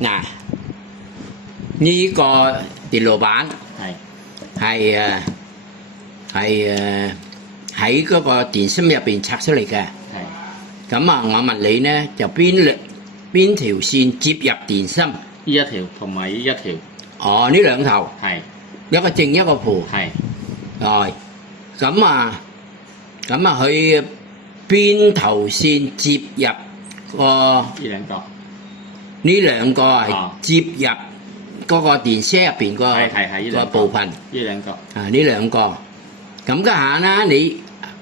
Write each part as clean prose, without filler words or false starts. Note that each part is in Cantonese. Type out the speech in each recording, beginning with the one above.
嗱，呢個電路板係喺嗰個電芯入邊拆出嚟嘅。咁啊，我問你咧，就邊條線接入電芯？呢一條同埋呢一條。哦，呢兩頭。係。一個正一個負。係。哦，咁啊，佢邊頭線接入個？呢兩個。呢兩個係接入嗰個電車入邊個部分。呢兩個。啊，呢兩個。咁家下啦，你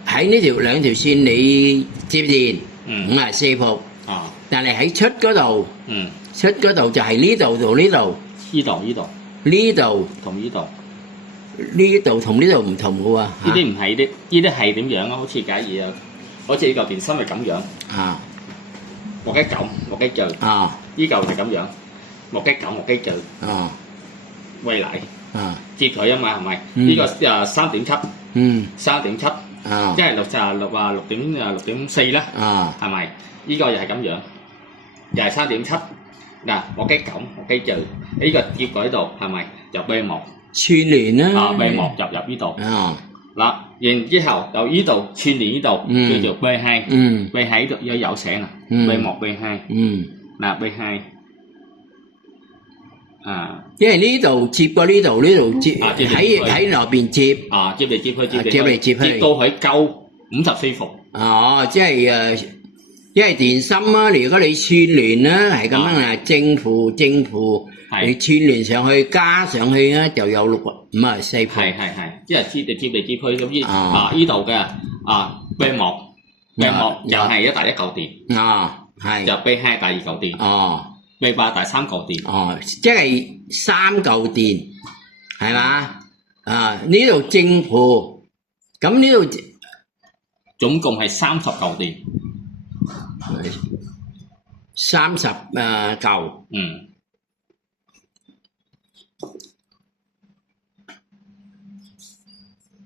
喺呢兩條線你接電54伏。啊。但係喺出嗰度。出嗰度就係呢度到呢度。呢度。呢度。同呢度。呢度同呢度唔同嘅喎。呢啲唔係啲，呢啲係點樣啊？好似假如啊，好似呢嚿電芯係咁樣。啊。木雞咁，木雞做。啊。呢嚿係咁樣，木雞咁，木雞做。啊。喂嚟。啊。接佢啊嘛，係咪？呢個3.7。3.7。啊。即係6.4啦。啊。係咪？呢個又係咁樣，又係3.7。嗱，木雞咁，木雞做。呢個接喺度，係咪？就俾木。串聯啦。啊，俾木入呢度。啊。嗱，然之後由呢度串聯呢度，叫做B2。B2度有寫啦。B1、B2。嗱，B2。啊。因為呢度接過呢度，呢度接喺內邊接。啊，接嚟接去，接到佢夠54伏。哦，即係因為電芯啊，如果你串聯啦，係咁樣啊，正負，你串聯上去加上去咧，就有54伏。係，即係接嚟接去咁呢度嘅B幕又係一大一嚿電。啊，係。就B2第二嚿電。哦。B8第三嚿電。哦，即係3嚿電，係嘛？啊，呢度正負，咁呢度總共係30嚿電。30嚿。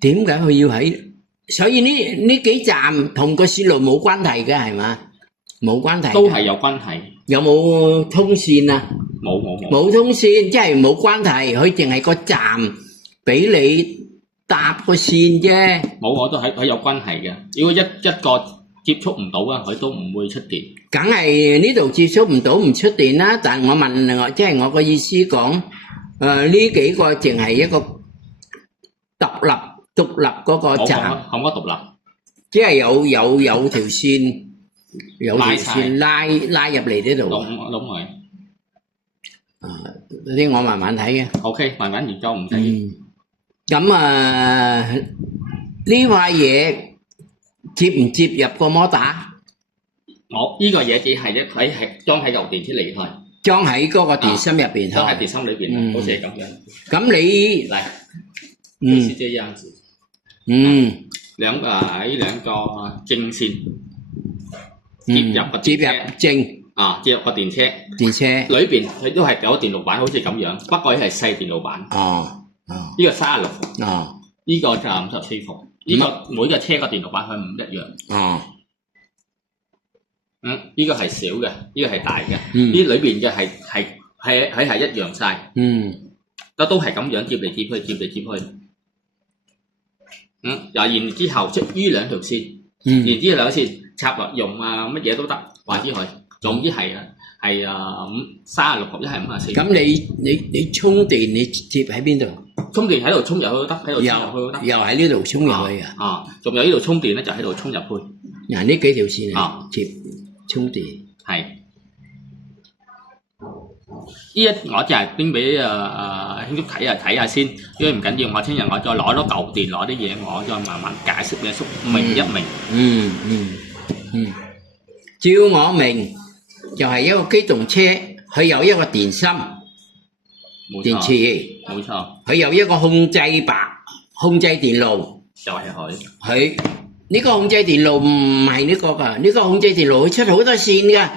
點解佢要喺？所以呢幾站同個線路冇關係嘅係嘛？冇關係。都係有關係。有冇通線啊？冇通線，即係冇關係。佢淨係個站俾你搭個線啫。冇，我都係有關係嘅。如果一個接觸唔到啊，佢都唔會出電。梗係呢度接觸唔到唔出電啦。但係我問我，即係我個意思講，呢幾個淨係一個獨立嗰個站。可唔可以獨立？即係有條線，拉入嚟呢度。諗佢。嗰啲我慢慢睇嘅。OK， 慢慢研究唔使。咁呢塊嘢接唔接入個摩打？我呢個嘢只係係裝喺嚿電出嚟嘅，裝喺嗰個電芯入邊，裝喺電芯裏邊，好似係咁樣。咁你嚟，是這樣子。呢兩個正線接入正啊，接入個電車。電車裏邊佢都係有電路板，好似咁樣，不過係細電路板。呢個36伏。呢個就54伏。呢個每個車個電路板佢唔一樣。呢個係小嘅，呢個係大嘅。呢裏邊嘅係一樣晒。都係咁樣接嚟接去。然之後出呢兩條線，然之後兩條線插落用乜嘢都得，話之佢。總之係36伏，一係54伏。咁你充電你接喺邊度？充電喺度充入去都得，喺度充入去都得。又喺呢度充入去啊？仲有呢度充電咧，就喺度充入去。嗱，呢幾條線接充電。係。我就係拎俾興叔睇下先，因為唔緊要，我聽日我再攞多舊電攞啲嘢，我再慢慢解釋俾叔明一明。照我明就係一個機動車，佢有一個電芯、電池，冇錯。佢有一個控制電路，就係佢呢個控制電路唔係呢個㗎，呢個控制電路佢出好多線㗎，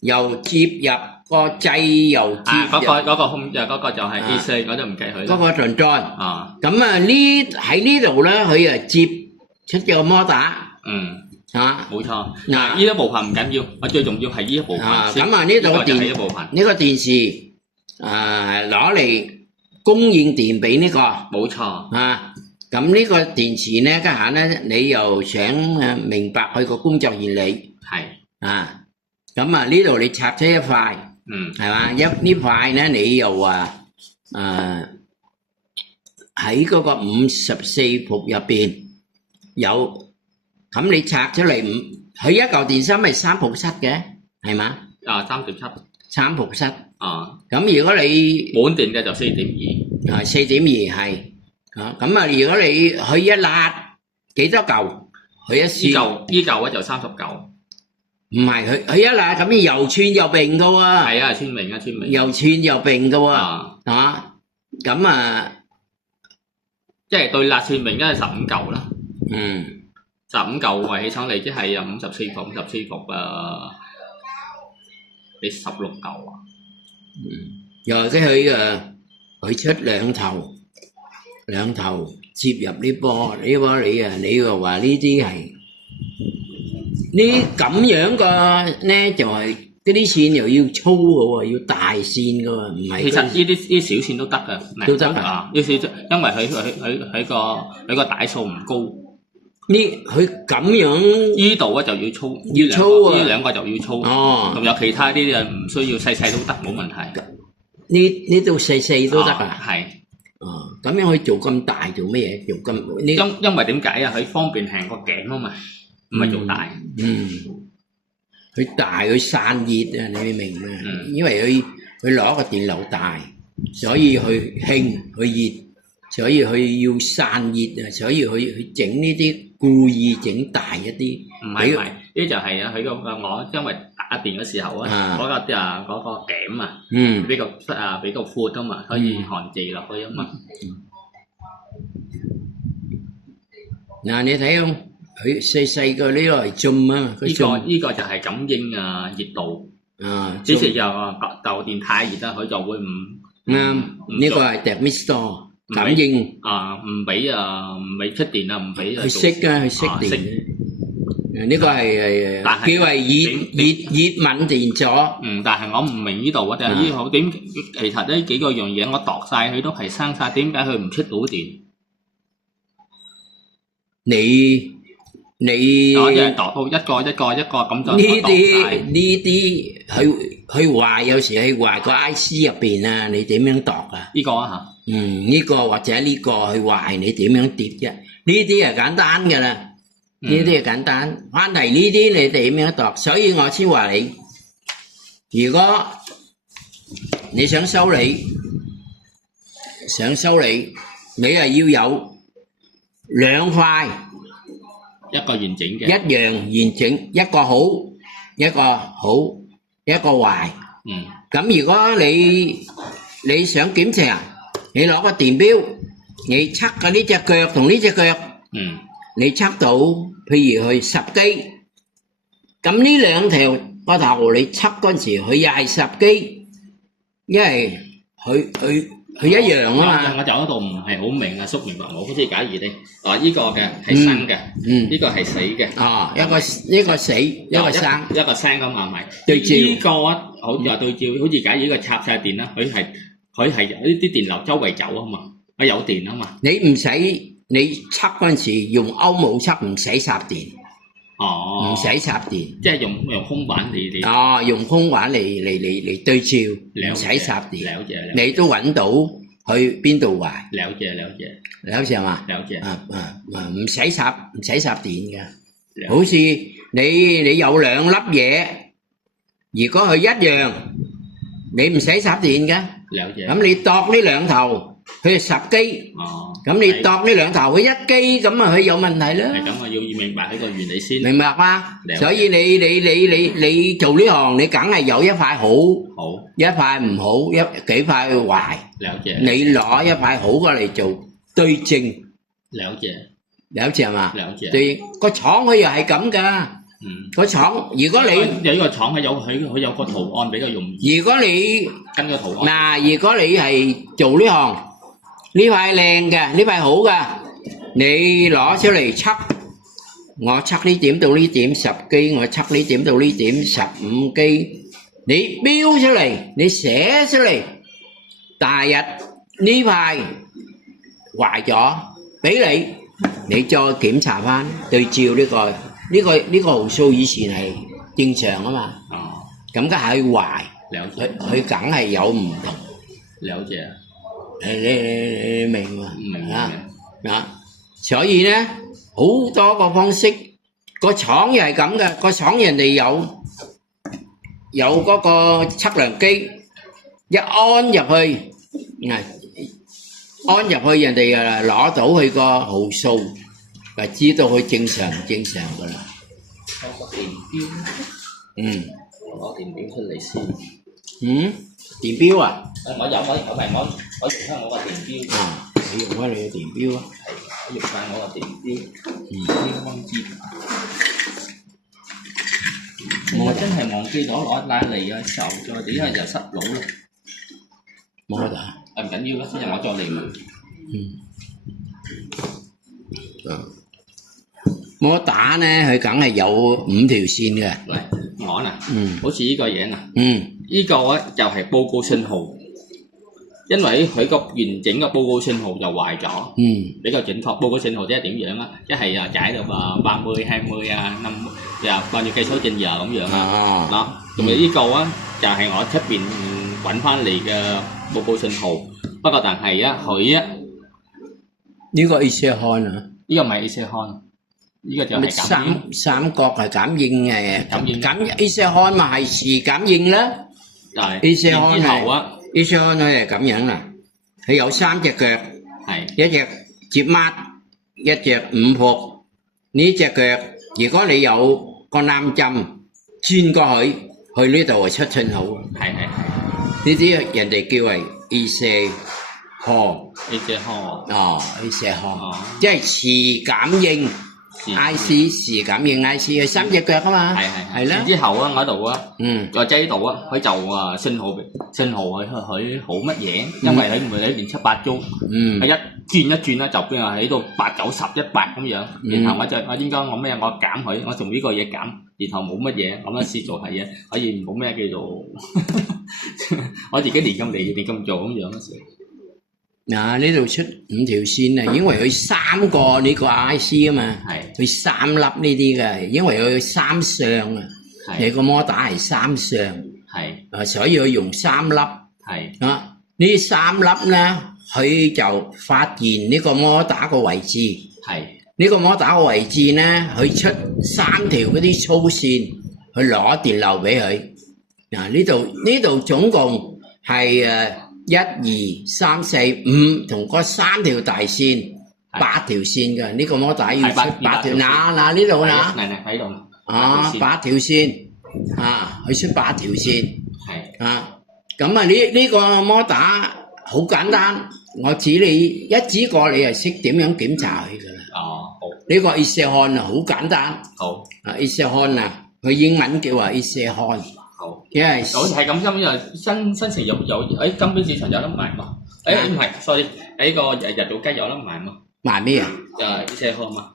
又接入個掣，又接入嗰個控制嗰個就係 AC， 我都唔計佢。嗰個轉咁喺呢度咧，佢接出咗個摩打。嚇，冇錯。嗱，呢一部分唔緊要，我最重要係呢一部分。咁啊，呢個電視攞嚟供應電俾呢個，冇錯。咁呢個電池咧，家下咧你又想明白佢個工作原理，係咁啊呢度你拆咗一塊，係嘛？呢塊咧你又話喺嗰個54伏入邊有，咁你拆出嚟佢一嚿電芯係3伏7嘅，係嘛？3伏7。咁如果你滿電嘅就4.2。4.2係。咁啊！如果你佢一辣幾多嚿？佢一試呢嚿咧就39。唔係佢一辣咁又串又並噶喎。係啊，穿明。又串又並噶喎。咁啊，即係對辣串明，梗係15嚿啦。15嚿圍起上嚟，即係有54伏你16嚿啊。又或者佢出兩頭接入呢波你又話呢啲係呢咁樣個咧，就係嗰啲線又要粗嘅喎，要大線嘅喎，唔係。其實呢啲小線都得㗎，都得㗎。呢小因為佢個帶數唔高。佢咁樣呢度咧就要粗，呢兩個就要粗。仲有其他啲唔需要細都得，冇問題。呢度細都得㗎。係。咁樣佢做咁大做咩嘢？做咁因為點解啊？佢方便行個頸啊嘛，唔係做大。佢大佢散熱啊，你明咩？因為佢攞個電流大，所以佢興佢熱，所以佢要散熱啊，所以佢整呢啲故意整大一啲。唔係，呢就係啊！佢我因為打電嘅時候啊，嗰個頸啊，比較闊啊嘛，可以焊字落去啊嘛。嗱，你睇下佢細個呢個係針啊，呢個就係感應熱度。之前就舊電太熱啦，佢就會唔啱。呢個係 thermistor 感應唔俾出電啊，唔俾。佢熄㗎，佢熄電。呢個係叫為熱敏電阻。但係我唔明呢度啊，但係呢個點？其實呢幾個樣嘢我度晒佢都係生晒，點解佢唔出到電？你我係度到一個咁就呢啲佢壞，有時係壞個 IC 入邊啊，你點樣度啊？呢個啊嚇。呢個或者呢個佢壞，你點樣跌啫？呢啲係簡單㗎啦。呢啲係簡單，翻嚟呢啲你點樣度？所以我先話你，如果你想修理，你係要有兩塊，一個完整嘅，一樣完整，一個好，一個壞。咁如果你想檢查，你攞個電錶，你測嘅呢隻腳同呢隻腳。你測到，譬如佢10基，咁呢兩條個頭你測嗰陣時，佢又係10基，因為佢一樣啊嘛。我就嗰度唔係好明啊，叔明白我好似假如咧，呢個嘅係生嘅，呢個係死嘅。一個死，一個生，一個生咁係咪？對照呢個好似話對照，好似假如呢個插晒電啦，佢係呢啲電流周圍走啊嘛，有電啊嘛。你測嗰陣時用歐姆測唔使插電，唔使插電，即係用空板嚟。用空板嚟對照，唔使插電，你都揾到去邊度壞。了解係嘛？了解。唔使插電嘅，好似你有兩粒嘢，如果佢一樣，你唔使插電嘅。了解。咁你度呢兩頭，佢係10基。咁你度呢兩頭佢1基，咁啊佢有問題啦。係咁啊，要明白呢個原理先。明白嗎？所以你做呢行，你梗係有一塊好，一塊唔好，幾塊壞。了解。你攞一塊好過嚟做對正。了解。了解係嘛？了解。對，個廠佢又係咁噶。個廠，如果你有呢個廠係佢有個圖案比較容易。如果你跟個圖案。如果你係做呢行。呢塊靚嘅，呢塊好嘅，你攞出嚟測，我測呢點到呢點10機，我測呢點到呢點15機，你標出嚟，你寫出嚟，大日呢排壞咗，俾你再檢查翻，對照呢個號數以前係正常啊嘛。哦，咁梗係壞，佢梗係有唔同。了解。你明嘛？明啊，所以咧好多個方式，個廠又係咁嘅，個廠人哋有嗰個測量機，一安入去，人哋啊攞到佢個號數，就知道佢正常噶啦。攞個電錶，攞電錶出嚟先。電錶啊？我用翻我個電錶。啊，你用翻你嘅電錶啊？係，我用翻我個電錶。光機。我真係忘記咗攞拉嚟嘅時候，再點解就失腦啦？冇得打。唔緊要啦，聽日我再嚟問。摩打咧，佢梗係有5條線嘅。嚟，按啊。好似呢個嘢啊。呢個咧就係報告信號，因為佢個完整嘅報告信號就壞咗。比較準確，報告信號即係點樣啊？一係解到30、20啊，5又按照計數正giờ咁樣啊。嗱，同埋呢個啊，就係我出邊揾翻嚟嘅報告信號。不過但係啊，佢啊呢個 AC con 啊，呢個唔係 AC con。呢個就係三角係感應嘅，AC con 咪係時感應啦。AC con 係 AC con 佢係咁樣啦，佢有3隻腳，一隻接孖，一隻5伏。呢隻腳如果你有個攬針轉過去呢度係出信號。係呢啲人哋叫為 AC con。AC con。哦 ，AC con，即係時感應。IC 時感應 IC 係3隻腳啊嘛，係啦。然之後啊，嗰度啊，再擠度啊，佢就信號佢好乜嘢？因為佢唔係喺連7、8鐘，佢一轉一轉咧就邊係喺度8、9、10、100咁樣。然後我應該我減佢，我從呢個嘢減，然後冇乜嘢咁樣試做係嘢，可以冇咩叫做我自己連咁做咁樣嗰時。嗱，呢度出5條線啊，因為佢3個呢個 IC 啊嘛，佢3粒呢啲嘅，因為佢3相啊，你個摩打係3相，所以佢用3粒，啊呢3粒咧，佢就發現呢個摩打個位置，呢個摩打個位置咧，佢出3條嗰啲粗線去攞電流俾佢，嗱呢度總共係1、2、3、4、5同嗰3條大線，8條線嘅呢個摩打要出8條，嗱呢度啦，喺度啊8條線啊，佢出8條線，啊咁啊呢個摩打好簡單，我指你一指過你就識點樣檢查佢噶啦。哦，好。呢個 AC con 啊，好簡單。好。啊 AC con 啊，佢英文叫話 AC con。因為好似係咁因為新城有喺金邊市場有得賣嘛？唔係 ，sorry， 喺個日早雞有得賣嘛？賣咩啊？就係啲車殼嘛。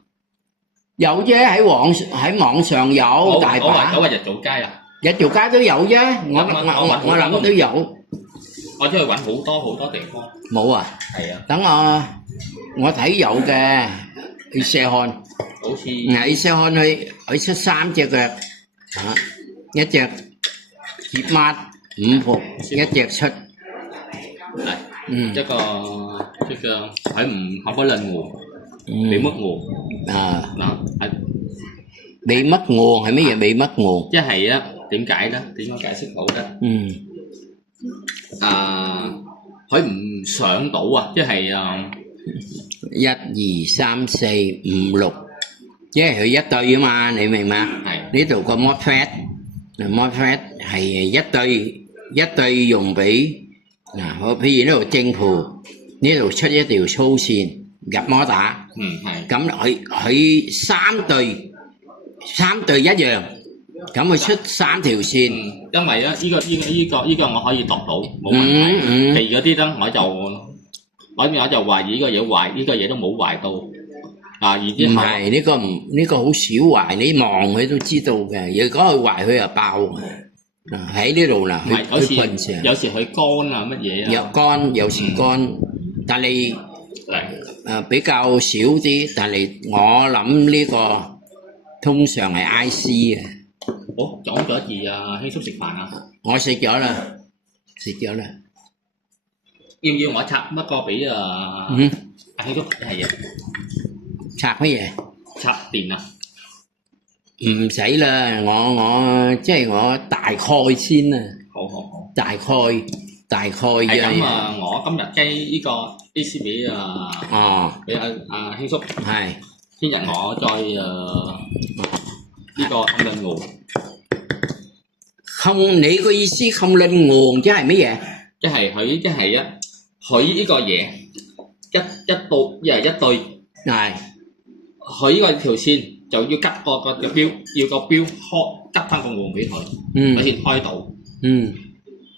有啫，喺網上有大把。我話日早街啊。日早街都有啫，我諗都有。我出去揾好多地方。冇啊。係啊。等我睇有嘅 AC con。好似。AC con 佢出3隻腳，一隻。接孖5伏，一隻出，一個喺唔合不倫湖，美乜湖美乜湖係乜嘢？美乜湖？即係啊？點解咧？點樣解釋到咧？佢唔上到啊！即係1、2、3、4、5、6，因為佢一對啊嘛，你明嘛？係呢度個 MOSFET 係一對用俾嗱，我譬如呢度正負，呢度出一條粗線入摩打，係咁佢三對一樣，咁佢出3條線。因為咧呢個我可以度到冇問題，其餘嗰啲咧我就懷疑呢個嘢壞，呢個嘢都冇壞到。唔係呢個好少壞，你望佢都知道嘅。如果佢壞，佢就爆喺呢度啦。佢噴射。有時佢乾啊乜嘢啊？有乾，有時乾，但係比較少啲。但係我諗呢個通常係 IC 嘅。好，講咗字啊，興叔食飯啊？我食咗啦。要唔要我拆乜個俾興叔係啊？拆乜嘢？拆電啊？唔使啦，我即係我大概先啊。好。大概啫。咁啊，我今日雞呢個 AC 俾俾阿興叔。係。聽日我再呢個冚撚鵝。你個意思冚撚鵝即係乜嘢？即係佢呢個嘢一對。係。佢呢個條線就要吉個標，要個標吉翻個黃俾佢，佢先開到。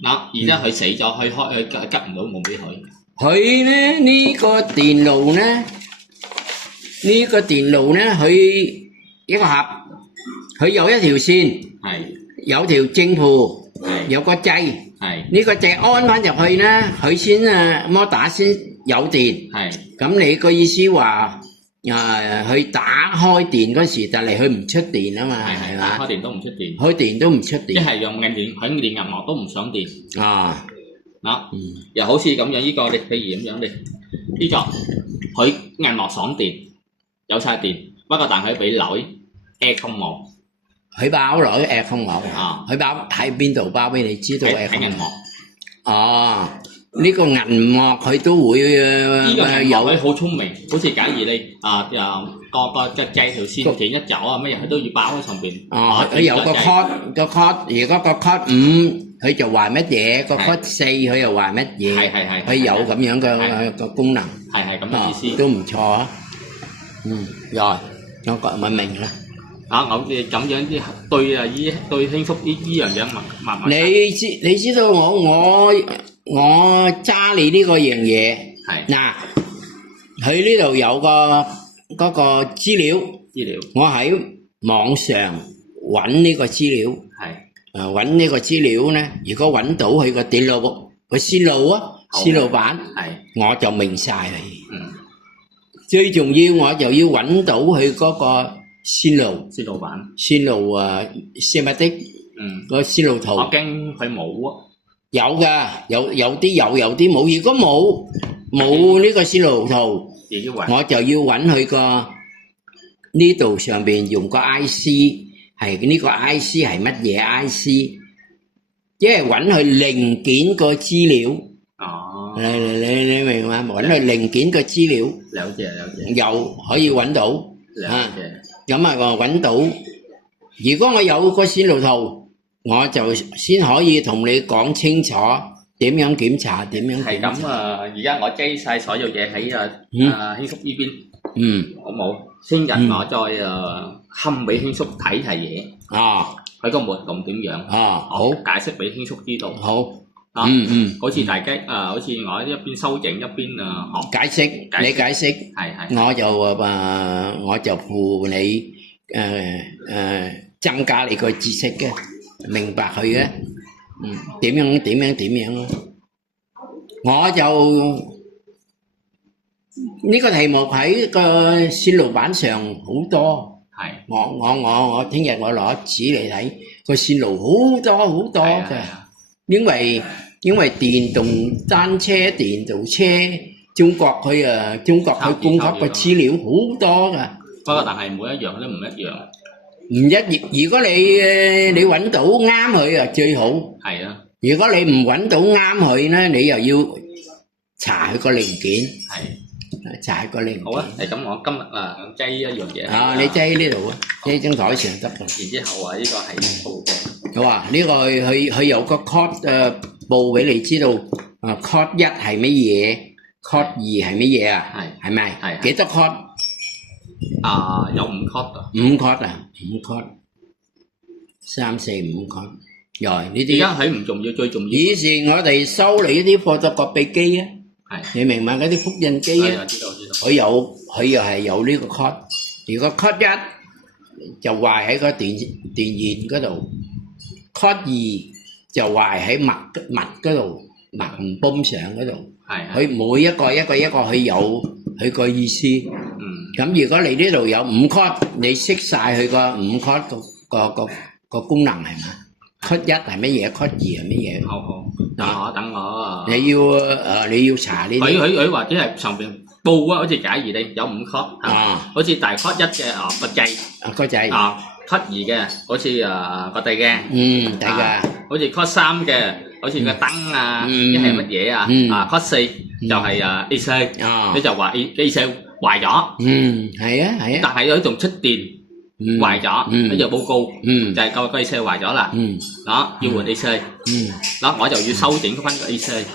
嗱，而家佢死咗，佢吉唔到黃俾佢。佢咧呢個電路咧，佢一個盒，佢有一條線，有條正負，有個掣，呢個掣安翻入去咧，佢先摩打先有電。咁你個意思話？佢打開電嗰時，但係佢唔出電啊嘛，係嘛？開電都唔出電，開電都唔出電，即係用硬電，佢連銀幕都唔上電。又好似咁樣呢個，你譬如咁樣呢個，佢銀幕上電，有晒電，不過但係佢俾鋁 air 空幕，佢包鋁 air 空幕佢包喺邊度包俾你知道 air 空幕？呢個銀幕佢都會呢個銀幕佢好聰明，好似假如你個掣條線斷一走啊乜嘢，佢都要包喺上邊。佢有個 cord，如果個 cord 5佢就話乜嘢，個 cord 4佢又話乜嘢。係。佢有咁樣嘅功能。係咁嘅意思。都唔錯啊。rồi，我明啦。我哋咁樣對興叔呢樣嘢慢慢。你知道我揸你呢個樣嘢，嗱，佢呢度有嗰個資料，我喺網上揾呢個資料，揾呢個資料咧，如果揾到佢個電路個線路板，我就明晒你。最重要我就要揾到佢嗰個線路板，線路schematic，個線路圖。我驚佢冇啊。有噶，有啲有啲冇。如果冇呢個線路圖，我就要揾佢個呢度上邊用個 IC， 係呢個 IC 係乜嘢 IC？ 即係揾佢零件個資料。你明嘛？揾佢零件個資料。了解。又可以揾到。咁揾到。如果我有個線路圖，我就先可以同你講清楚點樣檢查，點樣檢查。係咁而家我記晒所有嘢喺興叔呢邊。好冇？聽日我再冚俾興叔睇嘢。佢個活動點樣？好，解釋俾興叔知道。好。好似大家好似我一邊修正一邊學。解釋，你解釋。係。我就扶你增加你個知識嘅。明白佢嘅，點樣咯？我就呢個題目喺個線路板上好多。係。我聽日我攞紙嚟睇個線路好多嘅，因為電動單車、電動車，中國佢供給嘅資料好多㗎。不過但係每一樣都唔一樣。如果你揾到啱佢啊最好。係啊。如果你唔揾到啱佢咧，你又要查佢個零件。係。查佢個零件。好啊，咁我今日擠一樣嘢。你擠呢度啊，擠張台上得㗎。然之後呢個係報嘅。好啊，呢個佢有個 code 報俾你知道code 1係乜嘢 ，code 2係乜嘢啊？係咪？係。幾多 code？有5 cord 5 cord 5 cord 3、4、5 cord。呢啲而家係唔重要，最重要。以前我哋收你啲photocopy機啊，你明白嗰啲複印機啊？知道。佢佢又係有呢個 cut。如果 cut 1就壞喺個電源嗰度 ，cut 2就壞喺墨嗰度，墨唔泵上嗰度。係。佢每一個佢有佢個意思。咁如果你呢度有5 cut， 你識晒佢個5 cut 個功能係嘛 ？cut 1係乜嘢 ？cut 2係乜嘢？好，等我。你要查呢啲。佢或者係上邊報啊，好似假如你有5 cut， 好似大 cut 1嘅個掣。個掣。cut 2嘅好似個地嘅。底嘅。好似 cut 3嘅，好似個燈啊，一係乜嘢啊？cut 4就係AC，你就話 AC 壞咗。係啊。但係佢仲出電壞咗，佢就報告，就係個 AC 壞咗啦。要換 AC。我就要修整翻個 AC。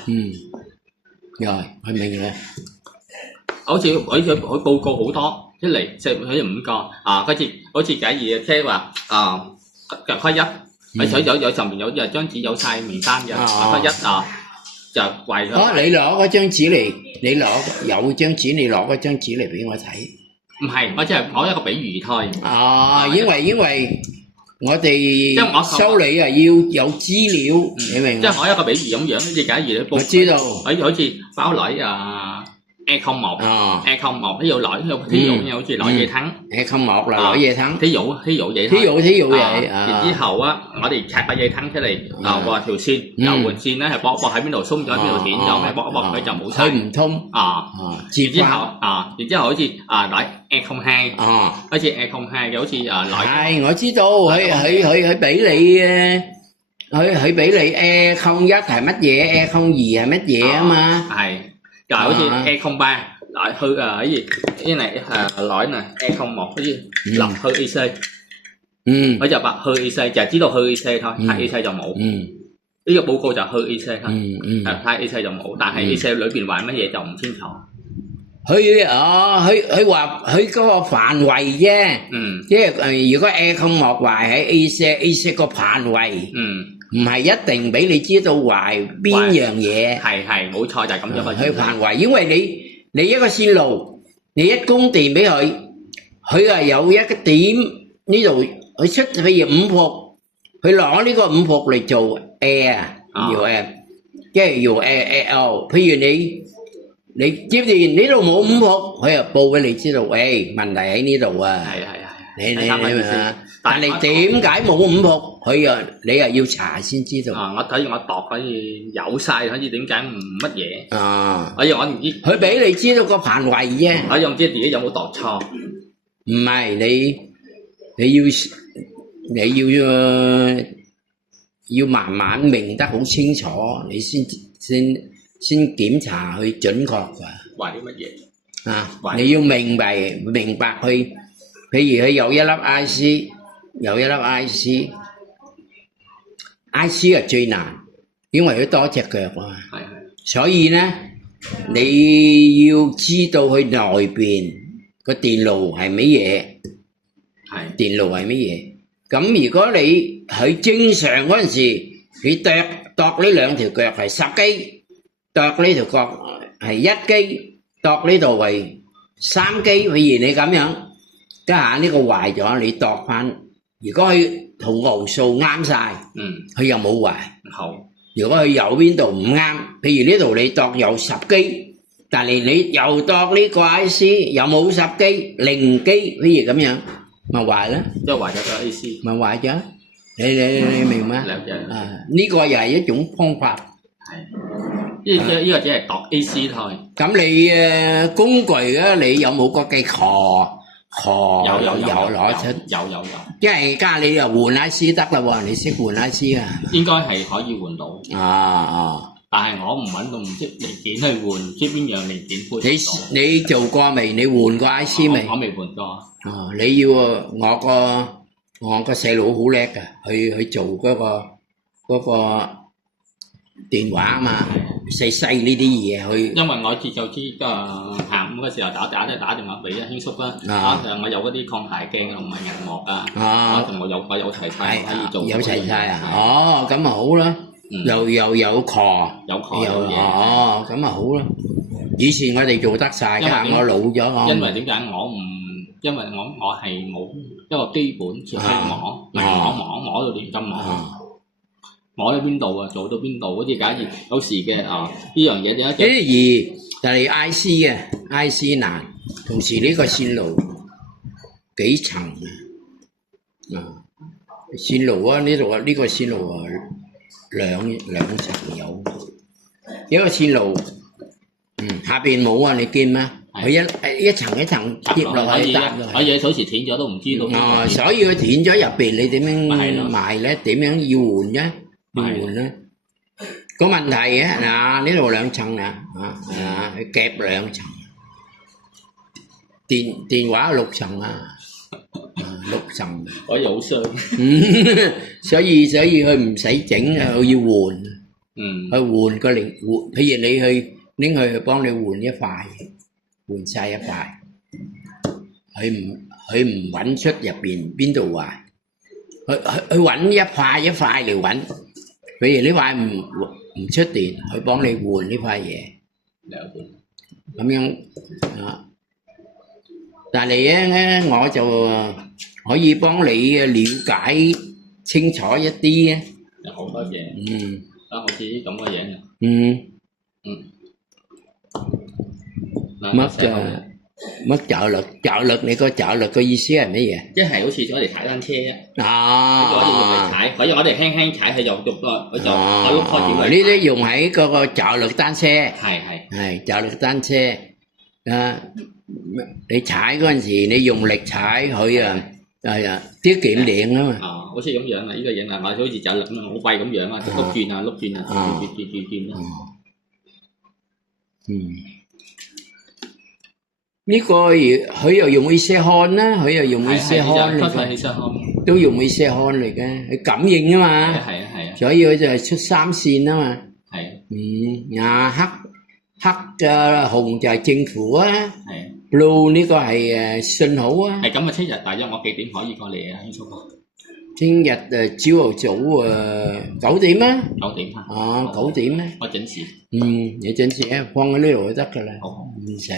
rồi，佢明嘅。好似佢報告好多出嚟，即係佢5個好似假如即係話開1，佢有上面有張紙有晒名單嘅，開1就壞咗。你攞嗰張紙嚟，有張紙，你攞嗰張紙嚟俾我睇。唔係，我只係攞一個比喻thôi。因為我哋修理要有資料，你明？即係攞一個比喻咁樣，好似假如你報，我知道，好似包女E01 thí dụ lỗi như好似攞嘢吞 E01 là攞嘢吞， thí dụ vậy thôi， 然之後我哋拆個嘢吞出嚟，畫條線，又換線咧係駁喺邊度鬆咗喺邊度斷咗，咩駁佢就冇晒，佢唔通然之後好似攞 E02， 好似 E02嘅好似攞，係我知道，佢俾你嘅，佢俾你 E01係乜嘢 ，E02係乜嘢啊嘛，係。就好似 E03 lại hư cái gì cái này lỗi nè E01 cái gì lọc hư IC， 佢就話hư IC 就係知道hư IC thôi，睇 IC 就冇。呢個報告就hư IC thôi，睇 IC 就冇，但係 IC 裏邊話乜嘢就唔清楚。佢話佢嗰個範圍啫，即係如果 E01 壞喺 IC 個範圍，唔係一定俾你知道壞邊樣嘢。係冇錯，就係咁樣。佢範圍，因為你一個線路，你一供電俾佢，佢係有一個點呢度，佢出譬如5伏，佢攞呢個5伏嚟做 air，即係用 air。譬如你接電呢度冇5伏，佢又報俾你知道，誒問題喺呢度啊。你明嘛？但係點解冇5伏？你又要查先知道。我睇我度可以有晒，可以點解唔乜嘢？我唔知。佢俾你知道個範圍啫。我又唔知自己有冇度錯。唔係你要慢慢明得好清楚，你先檢查去準確㗎。壞啲乜嘢？你要明白佢，譬如佢有一粒 IC 係最難，因為佢多隻腳啊嘛。所以咧，你要知道佢內邊個電路係乜嘢。咁如果你佢正常嗰陣時，你度呢兩條腳係10基，度呢條腳係1基，度呢度為3基。譬如你咁樣，家下呢個壞咗，你度翻。如果佢同毫數啱晒，佢又冇壞。好。如果佢有邊度唔啱，譬如呢度你度有10基，但係你又度呢個 IC 又冇10基，0基，譬如咁樣，咪壞啦。即係壞咗個 IC。咪壞咗。你明嗎？呢個又係一種方法。係。呢個只係度 AC thôi。咁你工具咧，你有冇個機有攞出？有。因為而家你又換 IC 得啦喎，你識換 IC啊？應該係可以換到。但係我唔揾到，唔識零件去換，唔知邊樣零件配到。你做過未？你換過 IC 未？我未換過。你要我個細佬好叻㗎，去做嗰個電話啊嘛，細呢啲嘢去。因為我就知下午嘅時候打電話俾阿興叔啦，我有嗰啲抗鞋鏡同埋銀幕我有齊晒可以做。有齊晒啊！咁啊好啦，又有 core， 有 core 咁啊好啦。以前我哋做得晒㗎，我老咗我。因為點解我唔？因為我係冇一個基本識摸，摸到亂咁摸到邊度啊？做到邊度？好似假如有時嘅呢樣嘢點解？呢啲易，但係 IC 嘅 IC 難，同時呢個線路幾層線路啊呢度啊呢個線路啊兩層有，一個線路下邊冇啊你見咩？佢一層一層接落去搭落去，有嘢好似斷咗都唔知道。所以佢斷咗入邊，你點樣賣咧？點樣要換啫？要換咧？個問題嘅嗱，呢度兩層佢夾兩層，電話6層6層，可以好傷。所以佢唔使整啊，佢要換，去換個零換，譬如你去拎去幫你換一塊。換晒一塊，佢唔揾出入邊邊度壞，佢揾一塊一塊嚟揾，譬如呢塊唔出電，佢幫你換呢塊嘢，咁樣但係咧我就可以幫你了解清楚一啲啊，有好多嘢，好似啲咁嘅嘢，乜trợ力？trợ力你個trợ力嘅意思係乜嘢？即係好似我哋踩單車啊，可以用嚟踩，可以我哋輕輕踩佢就喐咗，佢就開點。呢啲用喺嗰個trợ力單車，係trợ力單車你踩嗰陣時，你用力踩佢tiết kiệm điện啊嘛。好似咁樣啊，呢個嘢啊，好似trợ力咁啊，好貴咁樣啊，碌轉啊，轉。呢個佢又用 IC Con 啦，佢又用 IC Con 嚟嘅，都用 IC Con 嚟嘅，佢感應啊嘛，所以佢就係出3線啊嘛，黑嘅紅就係政府啊，blue 呢個係信號啊。係咁啊，聽日大約我幾點可以過嚟啊？聽日朝頭早9點啊。9點9點咧。我準時。你準時啊，放喺呢度就得㗎啦，唔使。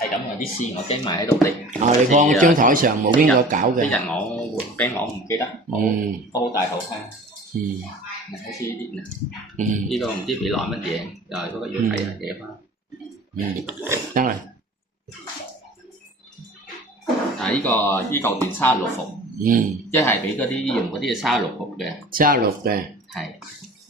係咁啊！啲線我驚埋喺度你放張台上冇邊個搞嘅。聽日我換俾我唔記得，我好大頭蝦。好似呢個唔知幾耐乜嘢，又係嗰個要睇下嘢翻。得啦。呢嚿電36伏，即係俾嗰啲用嗰啲36伏嘅。36嘅。係。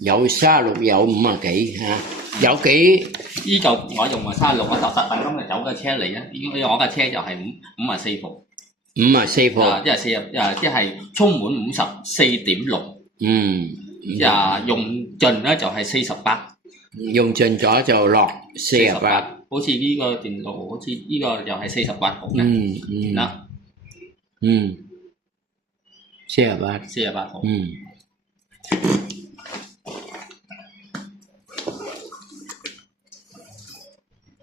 有36有50幾嚇，有幾？依嚿我用係36，我特登今日有架車嚟啊！因為我架車就係54伏，54伏，即係充滿54.6，用盡咧就係48，用盡咗就落48。好似呢個電路，好似呢個又係48伏嘅，嗱，48伏，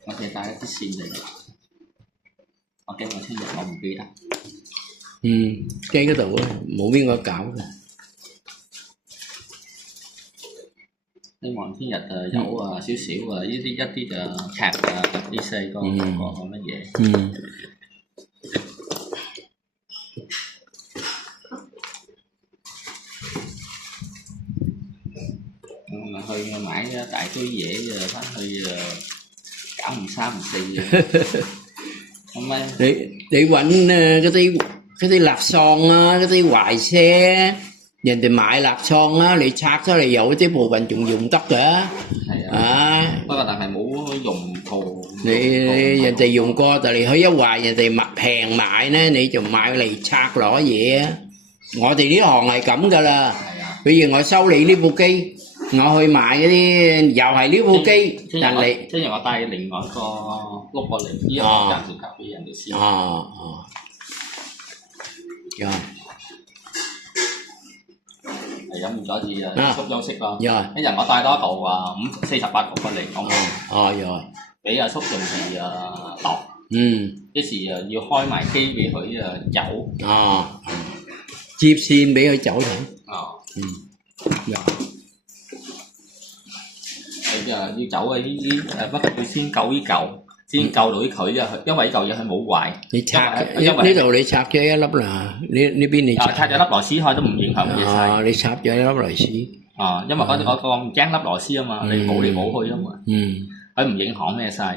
我哋帶一啲線嚟，我驚我聽日我唔記得。機嗰度啊，冇邊個搞嘅。希望聽日有少少呢啲一啲劇啲細個講乜嘢。我去買一大堆嘢翻去搞唔3唔4嘅。咁咪你揾嗰啲蠟喪啊，嗰啲壞車，人哋買蠟喪啊，你拆出嚟有啲部分仲用得㗎。係啊。不過但係冇用途。你人哋用過，但係佢一壞，人哋平買咧，你就買嚟拆攞嘢啊。我哋呢行係咁㗎啦。係啊。譬如我收你呢部機。我去買嗰啲又係呢部機，但係即係我帶另外一個碌過嚟，呢個價錢級俾人哋先。係飲咗次休息咯。一日我帶多部48伏過嚟講。俾阿叔用時度。一時要開埋機俾佢走。接線俾佢走睇。就要走嘅呢啲不過要先救呢嚿，先救到啲佢啫，因為呢嚿嘢佢冇壞。你拆呢度你拆咗一粒啦，呢邊你拆咗粒螺絲開都唔影響嘅細。你插咗一粒螺絲。因為我唔驚粒螺絲啊嘛，你冇嚟冇去啊嘛。佢唔影響咩細。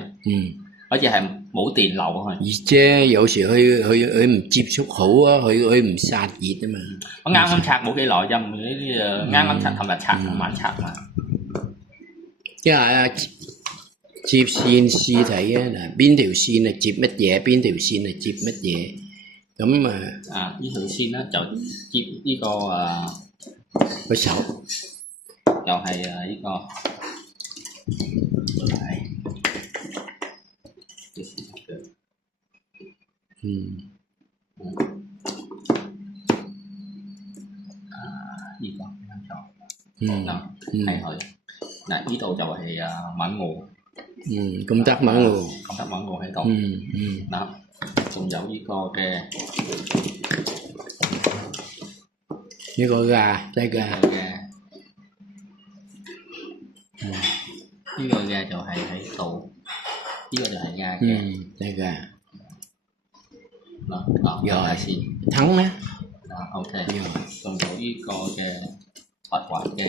好似係冇電流啊。熱啫，有時佢唔接觸好啊，佢唔殺熱啊嘛。我啱啱拆冇幾耐啫，呢啲啱啱拆，琴日拆，琴晚拆嘛。因為接線試睇啊，嗱邊條線係接乜嘢，邊條線係接乜嘢，咁呢條線咧就接呢個個手，又係呢個係。呢個啱錯。係佢。嗱，呢度就係文澳。咁得文澳。咁得文澳喺度。嗱，仲有呢個嘅。呢個㗎，真㗎。呢個嘅就係喺度。呢個就係壓嘅。真㗎。rồi thắng á. Ok rồi còn có cái co嘅滑滑嘅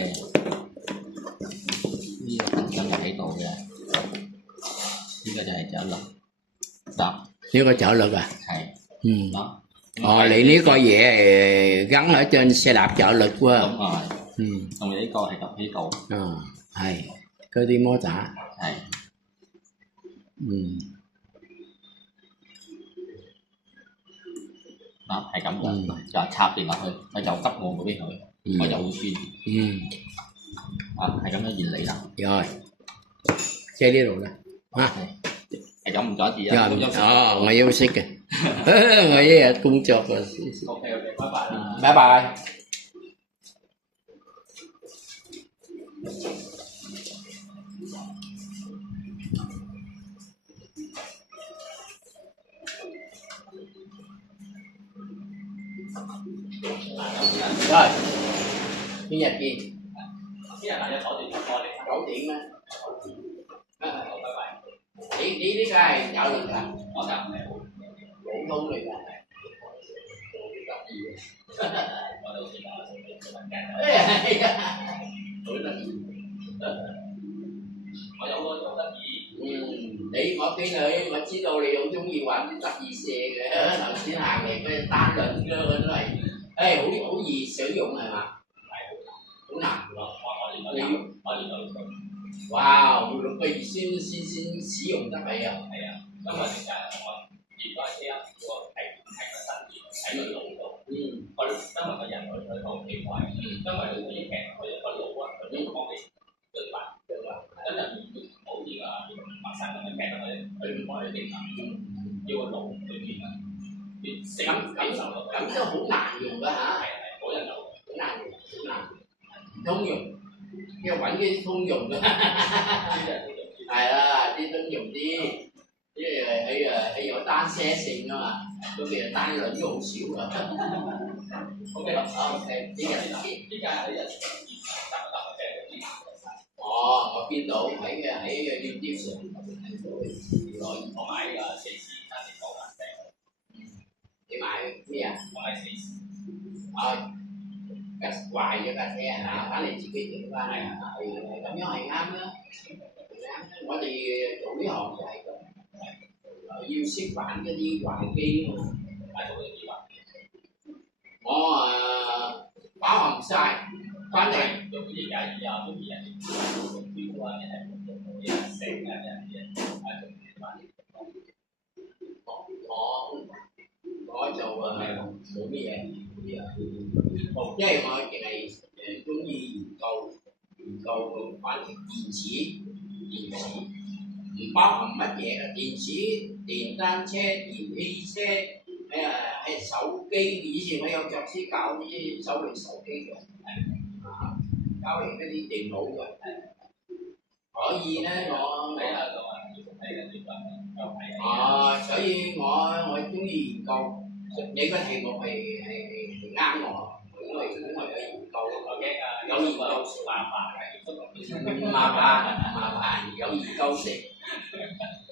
呢個根根喺度嘅，呢個就係走律。得呢個走律啊？係。đó。你呢個嘢gắn ở trên xe đạp trợ lực quá. Đúng rồi. Còn này個係đặt喺度。係嗰啲摩打。係。係咁嘅，就插電落去，佢就急我嗰邊去，我就會轉。係咁嘅原理啦。rồi，即係呢度啦。係咁唔阻住啊。我休息嘅，我一日工作嘅。OK，拜拜。拜拜。rồi邊日見？邊日大家9點過嚟？9點咩？拜拜。你呢個係有力㗎？我就唔係普通嚟㗎。我都知道，係啊，好得意。我有個好得意。我見你，我知道你好中意玩啲得意射嘅，頭先行嚟嗰隻單輪嗰個都係。好易使用係嘛？好難喎！我練到哇！6個月先使用得起啊！係啊，因為點解我練嗰車我係個身體喺個腦度。因為個人佢好奇怪，因為佢啲劇佢個腦啊，佢都幫你對白，真係好似陌生咁嘅劇佢唔幫你定啊，要個腦去變啊。咁都好難用㗎嚇，好難用，好難用，好難唔通用，要揾啲通用嘅，係啦，啲通用啲，即係喺有單車性啊嘛，咁其實單輪都好少啊。OK， OK， 呢日我見到喺YouTube 上睇到，我買㗎4次單車9萬隻。你買咩啊？我買4次。壞咗架車啊！翻嚟自己整翻嚟啊！係咁樣係啱啦，我哋做呢行就係咁，要識玩嗰啲壞機啊嘛。我包含晒，翻嚟用啲假嘢啊，中意人標啊，一係用啲繩啊，我就冇咩嘢，因為我淨係中意研究反正電池唔包含乜嘢嘅電池、電單車、電汽車，係手機。以前我有教師教啲修理手機嘅，教嚟嗰啲電腦嘅，所以咧我所以我中意研究。你個題目係啱我，有研究性，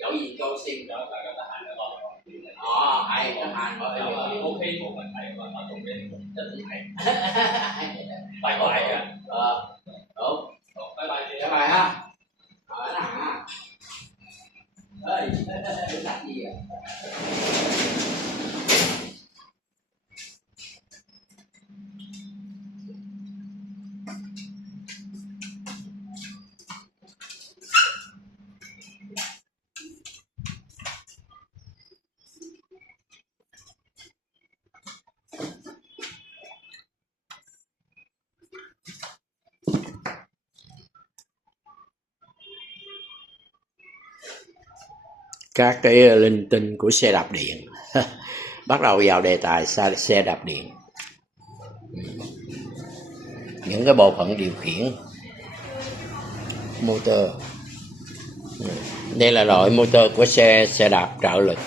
有研究性，大家得閒就落嚟。哦，係得閒我哋 OK 冇問題，我同你一係，拜拜嘅。好，拜拜，拜拜啊！得閒啊！好得意啊！Các cái linh tinh của xe đạp điện. Bắt đầu vào đề tài xe đạp điện. Những cái bộ phận điều khiển motor. Đây là loại motor của xe đạp trợ lực.